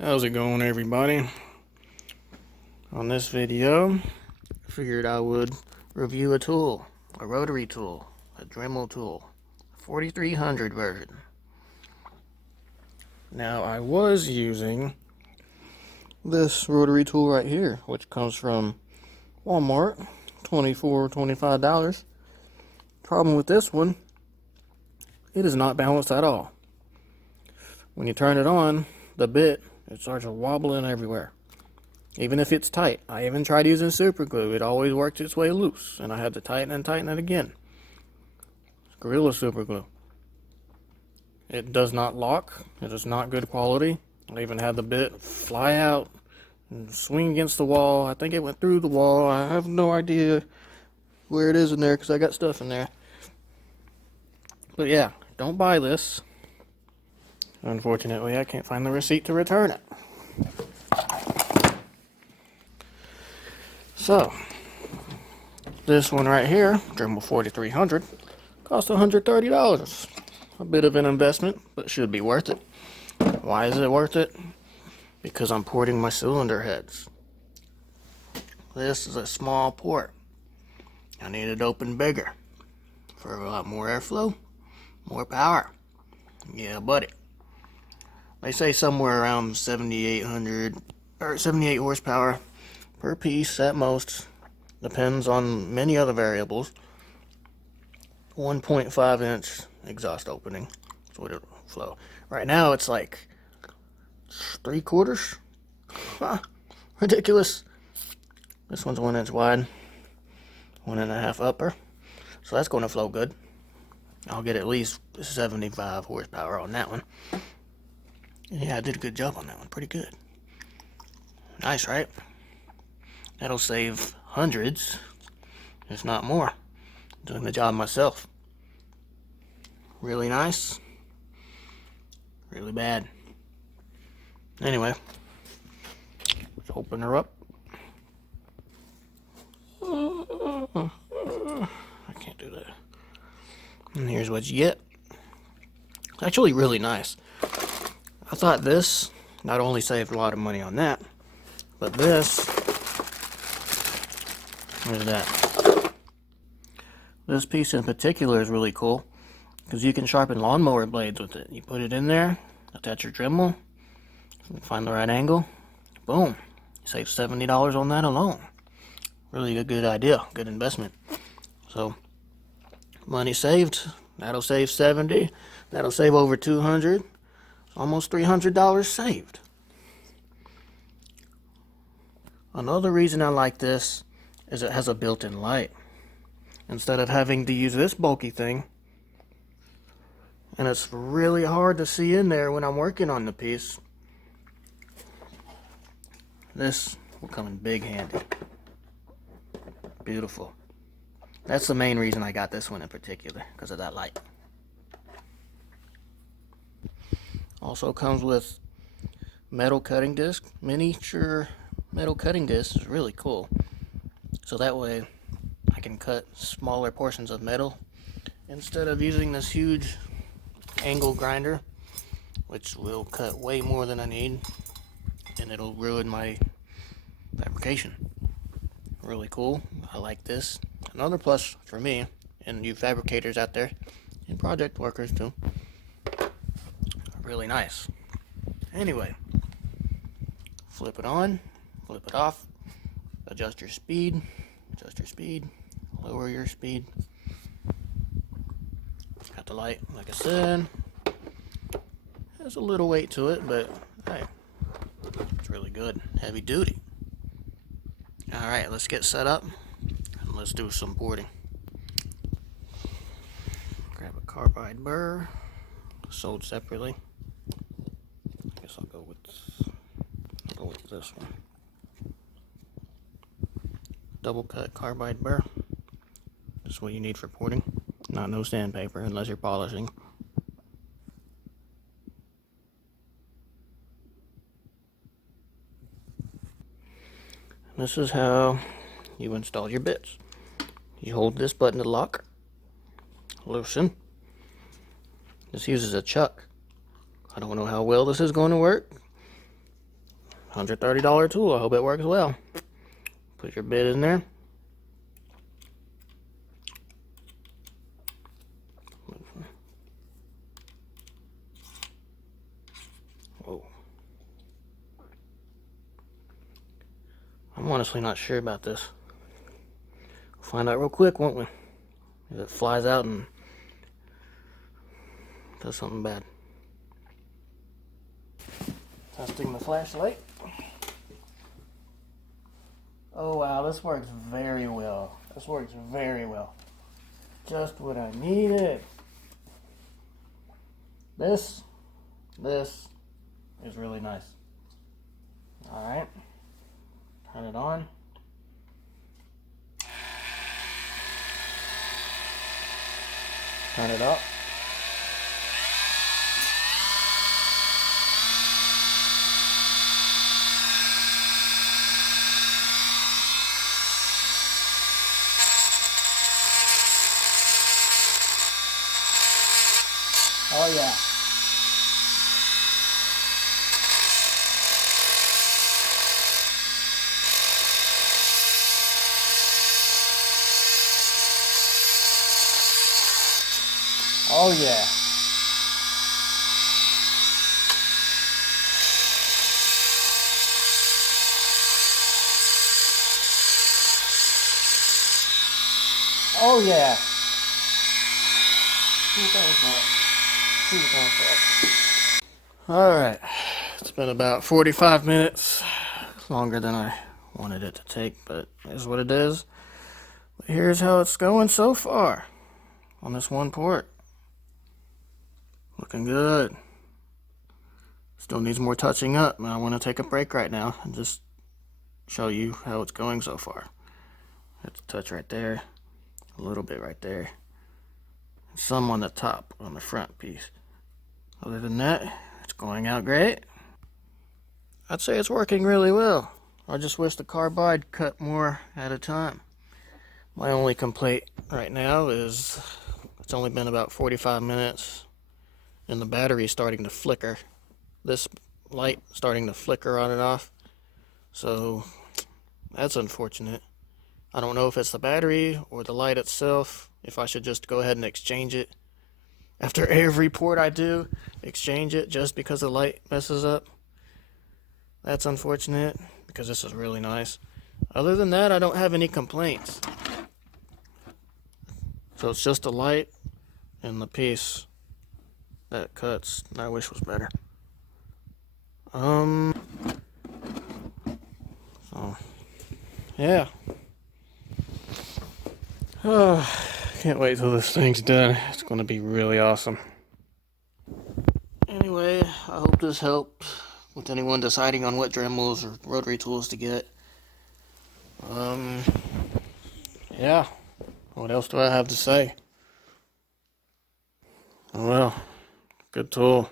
How's it going, everybody? On this video, I figured I would review a tool, a rotary tool, a Dremel tool, 4300 version. Now, I was using this rotary tool right here, which comes from Walmart, $25. Problem with this one, it is not balanced at all. When you turn it on, the bit, it starts wobbling everywhere. Even if it's tight. I even tried using super glue. It always worked its way loose. And I had to tighten and tighten it again. Gorilla super glue. It does not lock. It is not good quality. I even had the bit fly out and swing against the wall. I think it went through the wall. I have no idea where it is in there because I got stuff in there. But yeah, don't buy this. Unfortunately, I can't find the receipt to return it. So, this one right here, Dremel 4300, cost $130. A bit of an investment, but should be worth it. Why is it worth it? Because I'm porting my cylinder heads. This is a small port. I need it open bigger for a lot more airflow, more power. Yeah, buddy. They say somewhere around 7,800 or 78 horsepower per piece at most. Depends on many other variables. 1.5 inch exhaust opening. That's what it'll flow. Right now it's like 3/4. Huh, ridiculous. This one's 1 inch wide, 1.5 upper. So that's going to flow good. I'll get at least 75 horsepower on that one. Yeah, I did a good job on that one. Pretty good. Nice, right? That'll save hundreds, if not more. Doing the job myself. Really nice. Really bad. Anyway, let's open her up. I can't do that. And here's what you get. It's actually really nice. I thought this not only saved a lot of money on that, but this, what is that? This piece in particular is really cool because you can sharpen lawnmower blades with it. You put it in there, attach your Dremel, find the right angle, boom. You save $70 on that alone. Really a good idea, good investment. So, money saved, that'll save 70, that'll save over 200. Almost $300 saved. Another reason I like this is it has a built-in light. Instead of having to use this bulky thing, and it's really hard to see in there when I'm working on the piece, this will come in big handy. Beautiful. That's the main reason I got this one in particular, because of that light. Also comes with metal cutting disc. Miniature metal cutting disc is really cool. So that way I can cut smaller portions of metal instead of using this huge angle grinder, which will cut way more than I need, and it'll ruin my fabrication. Really cool. I like this. Another plus for me and you fabricators out there and project workers too. Really nice. Anyway, flip it on, flip it off, adjust your speed, lower your speed. Got the light, like I said. Has a little weight to it, but hey, it's really good. Heavy duty. Alright, let's get set up and let's do some boarding. Grab a carbide burr, sold separately. I'll go with this one. Double cut carbide burr. That's what you need for porting. Not no sandpaper unless you're polishing. This is how you install your bits. You hold this button to lock, loosen. This uses a chuck. I don't know how well this is going to work. $130 tool. I hope it works well. Put your bit in there. Whoa. I'm honestly not sure about this. We'll find out real quick, won't we? If it flies out and does something bad. Testing the flashlight. Oh wow, this works very well. This works very well. Just what I needed. This is really nice. Alright. Turn it on. Turn it up. Oh yeah. Oh yeah. Oh yeah. Alright. It's been about 45 minutes. Longer than I wanted it to take, but it is what it is. But here's how it's going so far on this one port. Looking good. Still needs more touching up, and I want to take a break right now and just show you how it's going so far. It's a touch right there, a little bit right there, and some on the top, on the front piece. Other than that, it's going out great. I'd say it's working really well. I just wish the carbide cut more at a time. My only complaint right now is it's only been about 45 minutes and the battery is starting to flicker. This light starting to flicker on and off. So that's unfortunate. I don't know if it's the battery or the light itself, if I should just go ahead and exchange it. After every port I do, exchange it just because the light messes up. That's unfortunate because this is really nice. Other than that, I don't have any complaints. So it's just the light and the piece that cuts I wish was better. So yeah. Can't wait till this thing's done. It's gonna be really awesome. Anyway, I hope this helped with anyone deciding on what Dremels or rotary tools to get. Yeah. What else do I have to say? Oh well, good tool.